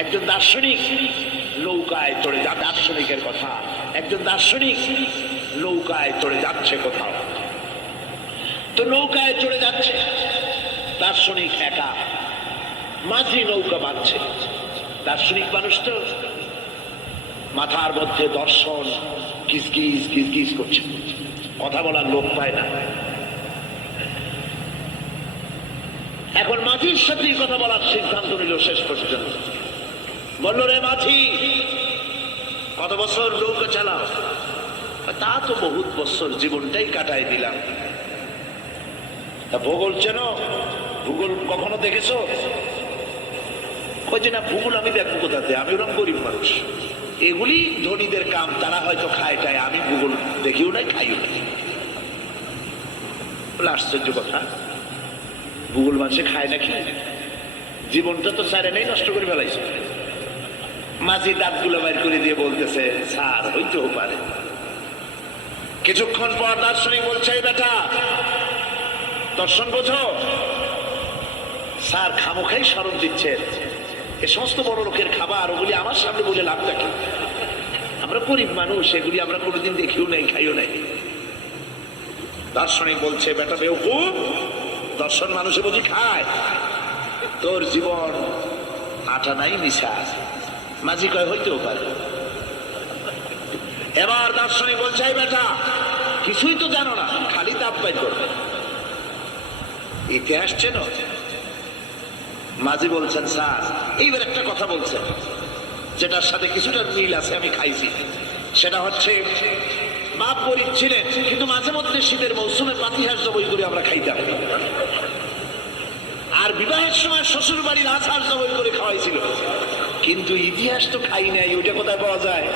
একজন দার্শনিক নৌকায় চড়ে যা, দার্শনিকের কথা, একজন দার্শনিক নৌকায় চড়ে যাচ্ছে কোথাও, তো নৌকায় চড়ে যাচ্ছে দার্শনিক একা, মাঝি নৌকা বাঁধছে। দার্শনিক মানুষ তো মাথার মধ্যে দর্শন কিসকিস কিসকিস করছে, কথা বলার লোক পায় না। এখন মাঝির সাথে কথা বলার সিদ্ধান্ত নিল শেষ পর্যন্ত। বলল, রে মাঝি, কত বছর নৌকা চালাও? তা তো বহুত বছর, জীবনটাই কাটাই দিলাম। তা ভূগোল চেনো? ভূগোল কখনো দেখেছো? কই যে না, ভূগোল আমি দেখবো কোথাতে, আমি ওরকম গরিব মানুষ, এগুলি ধনীদের কাম, তারা হয়তো খায় টায়, আমি ভূগোল দেখিও নাই খাইও নাই। বলে, আশ্চর্য কথা, ভূগোল মানুষে খায় নাকি? জীবনটা তো সারে নেই, নষ্ট করে ফেলাইছে। মাঝি দাঁতগুলো বাইর করে দিয়ে বলতেছে, স্যার হইতেও পারে। কিছুক্ষণ পর দার্শনিক বলছে, এই বেটা, দর্শন বোঝো? স্যার খামোখাই স্মরণ দিচ্ছেন, এ সমস্ত বড় লোকের খাবার, ওগুলি আমার সামনে বলে লাভটা কি? আমরা গরিব মানুষ, এগুলি আমরা কোনোদিন দেখিও নাই, খাইও নাই। দার্শনিক বলছে, বেটা বেওকুফ, দর্শন মানুষে বুঝি খায়? তোর জীবন আটা নাই, মিশা। মাঝি কয়, হইতেও পারে। এবার দার্শনিক বলছে, এই বেটা, কিছুই তো জানো না, খালি তাপ পাই করবে, ইতিহাস চেনো? মাঝি বলছেন, স্যার, এইবার একটা কথা বলছেন যেটার সাথে কিছুটা মিল আছে, আমি খাইছি। সেটা হচ্ছে, বাপ গরিব ছিলেন, কিন্তু মাঝে মধ্যে শীতের মৌসুমে পাতিহাঁস জবাই করে আমরা খাইতাম, আর বিবাহের সময় শ্বশুর বাড়ির আচার জবাই করে খাওয়াইছিল। কিন্তু ইতিহাস তো খাই নাই, ওইটা কোথায় পাওয়া যায়?